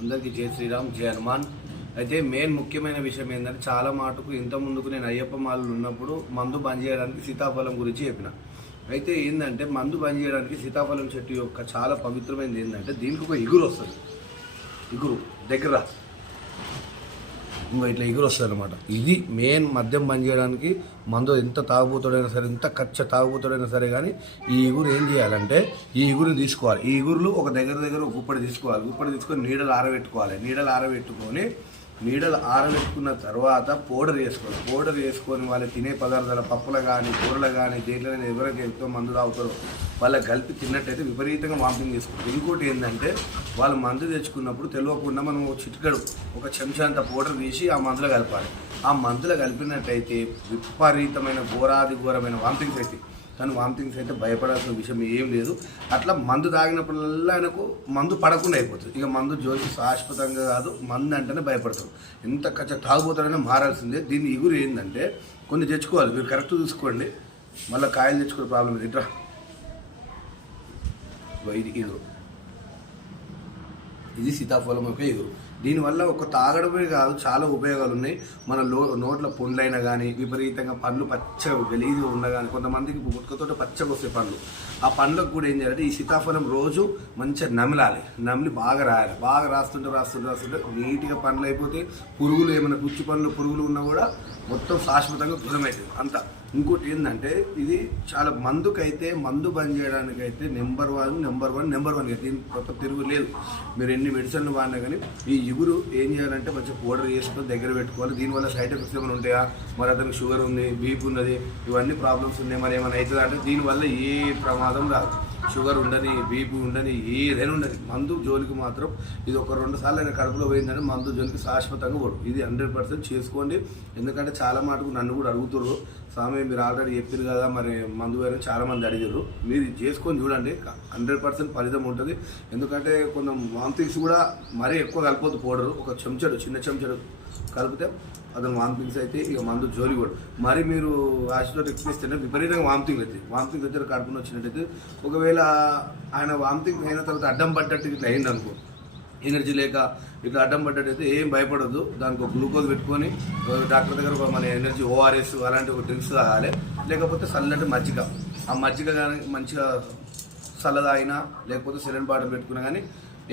అందరికీ జై శ్రీరామ్ జై హనుమాన్. అయితే మెయిన్ ముఖ్యమైన విషయం ఏంటంటే చాలా మాటకు ఇంత ముందుకు నేను అయ్యప్ప మాలలు ఉన్నప్పుడు మందు బంద్ చేయడానికి సీతాఫలం గురించి చెప్పిన. అయితే ఏంటంటే మందు బంద్ చేయడానికి సీతాఫలం చెట్టు యొక్క చాలా పవిత్రమైనది ఏంటంటే దీనికి ఒక ఇగురు వస్తుంది. ఇగురు దగ్గర. ఇంకో ఇట్లా ఎగురు వస్తుంది అనమాట ఇది మెయిన్ మద్యం బంద్ చేయడానికి మందు ఎంత తాగుబోతాడైనా సరే ఎంత ఖర్చు తాగుబోతాడైనా సరే కానీ ఈ ఎగురు ఏం చేయాలంటే ఈ ఎగురుని తీసుకోవాలి. ఈ ఎగురులు ఒక దగ్గర దగ్గర ఒక గుప్పడి తీసుకోవాలి. గుప్పడి తీసుకొని నీడలు ఆరబెట్టుకోవాలి. నీడలు ఆరబెట్టుకొని నీడలు ఆరబెట్టుకున్న తర్వాత పౌడర్ వేసుకోవాలి. పౌడర్ వేసుకొని వాళ్ళు తినే పదార్థాల పప్పులు కానీ కూరలు కానీ దేంట్లో ఎవరికి ఎంతో మందు తాగుతారో వాళ్ళకి కలిపి తిన్నట్టయితే విపరీతంగా వామిటింగ్ చేసుకుంటారు. ఇంకోటి ఏంటంటే వాళ్ళు మందు తెచ్చుకున్నప్పుడు తెలియకుండా మనం ఒక చిటికడు ఒక చెంచా అంత పౌడర్ తీసి ఆ మందులో కలపాలి. ఆ మందులో కలిపినట్టయితే విపరీతమైన ఘోరాది ఘోరమైన వామిటింగ్స్ అయితే కానీ వామిటింగ్స్ అయితే భయపడాల్సిన విషయం ఏం లేదు. అట్లా మందు తాగినప్పుడల్లా ఆయనకు మందు పడకుండా అయిపోతుంది. ఇక మందు జోలికి శాశ్వతంగా కాదు మందు అంటేనే భయపడతారు ఎంత కచ్చ తాగుపోతారైనా మారాల్సిందే. దీని ఇగురు ఏంటంటే కొన్ని తెచ్చుకోవాలి. మీరు కరెక్ట్ చూసుకోండి. మళ్ళీ కాయలు తెచ్చుకునే ప్రాబ్లం ఇది ఇట్రా. ఇది ఎదురు ఇది సీతాఫలం యొక్క ఎదురు దీనివల్ల ఒక తాగడమే కాదు చాలా ఉపయోగాలు ఉన్నాయి మన లో నోట్ల పుండ్లైనా కానీ విపరీతంగా పండ్లు పచ్చగా గలీజుగా ఉన్న కానీ కొంతమందికి గుట్కతోటి పచ్చగా వస్తాయి పండ్లు. ఆ పండ్లకు కూడా ఏం చేయాలంటే ఈ సీతాఫలం రోజు మంచిగా నమిలాలి. నమిలి బాగా రాయాలి. బాగా రాస్తుంటే రాస్తుంటే రాస్తుంటే నీట్గా పండ్లు అయిపోతే పురుగులు ఏమైనా కుచ్చి పండ్లు పురుగులు ఉన్నా కూడా మొత్తం శాశ్వతంగా దూరమవుతుంది అంత. ఇంకోటి ఏంటంటే ఇది చాలా మందుకైతే మందు బంద్ చేయడానికి అయితే number one number one number one. దీని కొత్త తిరుగు లేదు. మీరు ఎన్ని మెడిసిన్లు వాడినా కానీ ఈ ఇగురు ఏం చేయాలంటే మంచిగా పౌడర్ చేసుకొని దగ్గర పెట్టుకోవాలి. దీనివల్ల సైడ్ ఎఫెక్ట్స్ ఏమైనా ఉంటాయా? మరి అతనికి షుగర్ ఉంది బీపీ ఉన్నది ఇవన్నీ ప్రాబ్లమ్స్ ఉన్నాయి. మరి ఏమైనా అవుతుందా అంటే దీనివల్ల ఏ ప్రమాదం రాదు. షుగర్ ఉండని బీపీ ఉండని ఏదైనా ఉండదు మందు జోలికి మాత్రం ఇది ఒక రెండు సార్లు అయినా కడుపులో పోయిందని మందు జోలికి శాశ్వతంగా పోడు. ఇది హండ్రెడ్ పర్సెంట్ చేసుకోండి. ఎందుకంటే చాలా మటుకు నన్ను కూడా అడుగుతుర్రు స్వామి మీరు ఆల్రెడీ చెప్పారు కదా మరి మందు వేరే చాలా మంది అడిగారు మీరు చేసుకొని చూడండి. హండ్రెడ్ పర్సెంట్ ఫలితం ఉంటుంది. ఎందుకంటే కొంచెం వామిటింగ్స్ కూడా మరీ ఎక్కువ కలిపోతూ పోడరు. ఒక చెంచాడు చిన్న చెంచాడు కలిపితే అతను వామిటింగ్స్ అయితే ఇక మందు జోలి కూడా. మరి మీరు ఆశతో ఎక్కిస్తేనే విపరీతంగా వామిటింగ్ అవుతుంది వామిటింగ్ దగ్గర కడుపున వచ్చినట్టయితే ఒకవేళ ఆయన వామిటింగ్ అయిన తర్వాత అడ్డం పడ్డట్టు ఇట్లా అయింది అనుకో. ఎనర్జీ లేక ఇట్లా అడ్డం పడ్డట్టయితే ఏం భయపడద్దు. దానికి ఒక గ్లూకోజ్ పెట్టుకొని డాక్టర్ దగ్గర మన ఎనర్జీ ఓఆర్ఎస్ అలాంటి ఒక డ్రింక్స్ తాగాలి. లేకపోతే చల్లటి మజ్జిగ. ఆ మజ్జిగ కానీ మంచిగా చల్లదాగినా లేకపోతే సెలెన్ బాటిల్ పెట్టుకున్నా కానీ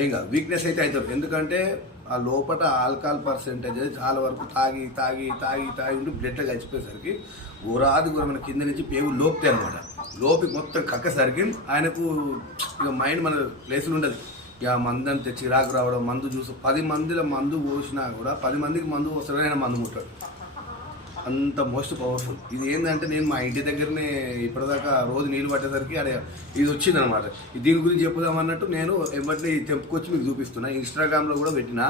ఏం కాదు. వీక్నెస్ అయితే అవుతుంది ఎందుకంటే ఆ లోపల ఆల్కహాల్ పర్సెంటేజ్ చాలా వరకు తాగి తాగి తాగి తాగి ఉండి బ్లడ్లో కలిసిపోయేసరికి ఊరాది మన కింద నుంచి పేగు లోపుతాయి అనమాట లోపి మొత్తం కక్కసరికి ఆయనకు ఇక మైండ్ మన ప్లేస్లో ఉండదు. ఇక మందంతా తెచ్చి చిరాకు రావడం మందు చూసి పది మందిలో మందు పోసినా కూడా పది మందికి మందు పోస్తాడు ఆయన మందు ముట్టాడు. అంత మోస్ట్ పవర్ఫుల్. ఇది ఏంటంటే నేను మా ఇంటి దగ్గరనే ఇప్పటిదాకా రోజు నీళ్ళు పట్టేసరికి అడే ఇది వచ్చింది అనమాట దీని గురించి చెప్పుదాం అన్నట్టు నేను ఎవరిని తెంపుకొచ్చి మీకు చూపిస్తున్నా. ఇన్స్టాగ్రామ్లో కూడా పెట్టిన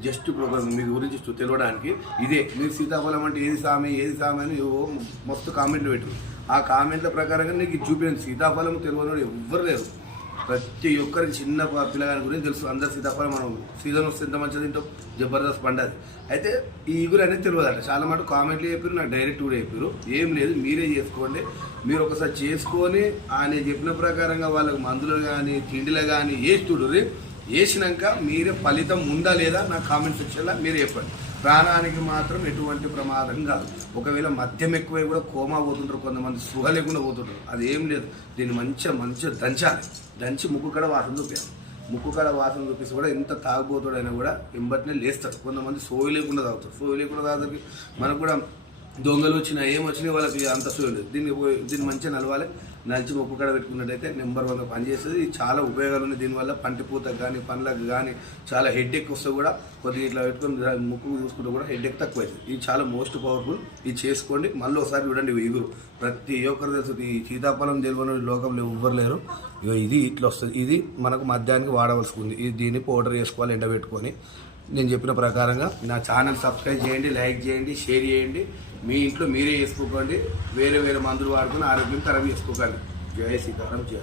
జస్ట్ ఇప్పుడు మీ గురించి చూ- తెలియడానికి ఇదే మీరు సీతాఫలం అంటే ఏది సామి ఏది సామి అని ఓ మస్తు కామెంట్లు పెట్టు ఆ కామెంట్ల ప్రకారంగా నీకు ఇది చూపించండి సీతాఫలం తెలియని ఎవ్వరు లేరు. ప్రతి ఒక్కరికి చిన్న పిల్లగాని గురించి తెలుసు. అందరు సీతాఫలం మనం సీజన్ వస్తే ఎంత మంచిగా తింటాం. జబర్దస్త్ పండది. అయితే ఈ ఇగురు అనేది తెలియదట. చాలా మాట కామెంట్లు చెప్పారు నాకు డైరెక్ట్ కూడా చెప్పారు ఏం లేదు మీరే చేసుకోండి. మీరు ఒకసారి చేసుకొని ఆయన చెప్పిన ప్రకారంగా వాళ్ళకి మందులు కానీ తిండిలో కానీ వేసి చూడరు వేసినాక మీరే ఫలితం ఉందా లేదా నా కామెంట్ సెక్షన్లో మీరే చెప్పండి. ప్రాణానికి మాత్రం ఎటువంటి ప్రమాదం కాదు. ఒకవేళ మద్యం ఎక్కువై కూడా కోమా పోతుంటారు కొంతమంది సుఖ లేకుండా పోతుంటారు. అది ఏం లేదు. దీన్ని మంచిగా మంచిగా దంచాలి. దంచి ముక్కు కడ వాసన చూపించాలి. ముక్కు కడ వాసన చూపిస్తే కూడా ఎంత తాగుబోతుడైనా కూడా ఎంబటినే లేస్తాడు. కొంతమంది సోయి లేకుండా తాగుతారు. సోయి లేకుండా తాగుతారు. మనకు కూడా దొంగలు వచ్చినా ఏం వచ్చినా వాళ్ళకి అంత సోయి లేదు. దీన్ని దీన్ని మంచిగా నలవాలి. నలిచి ఉప్పు కడ పెట్టుకున్నట్టయితే నెంబర్ వన్ పనిచేస్తుంది ఇది చాలా ఉపయోగాలు ఉన్నాయి దీనివల్ల. పంటిపూతకు కానీ పండ్లకు కానీ చాలా హెడ్ ఎక్ వస్తే కూడా. కొద్దిగా ఇట్లా పెట్టుకొని ముక్కు చూసుకుంటే కూడా హెడ్ ఎక్ తక్కువ అవుతుంది ఇది చాలా మోస్ట్ పవర్ఫుల్. ఇది చేసుకోండి. మళ్ళీ ఒకసారి చూడండి ఇవి ఇగురు. ప్రతి ఒక్కరు తెలుసు ఈ సీతాఫలం తెలియని లోకంలో ఎవ్వరు లేరు. ఇగో ఇది ఇట్లా వస్తుంది. ఇది మనకు మధ్యాహ్నానికి వాడవలసి ఉంది. ఇది దీన్ని పౌడర్ చేసుకోవాలి ఎండబెట్టుకొని. నేను చెప్పిన ప్రకారంగా నా ఛానల్ సబ్స్క్రైబ్ చేయండి లైక్ చేయండి షేర్ చేయండి. మీ ఇంట్లో మీరే చేసుకోకండి వేరే వేరే మందులు వాడుకొని ఆరోగ్యం ఖరాబ్ చేసుకోకండి. జయ సీతారాం జయ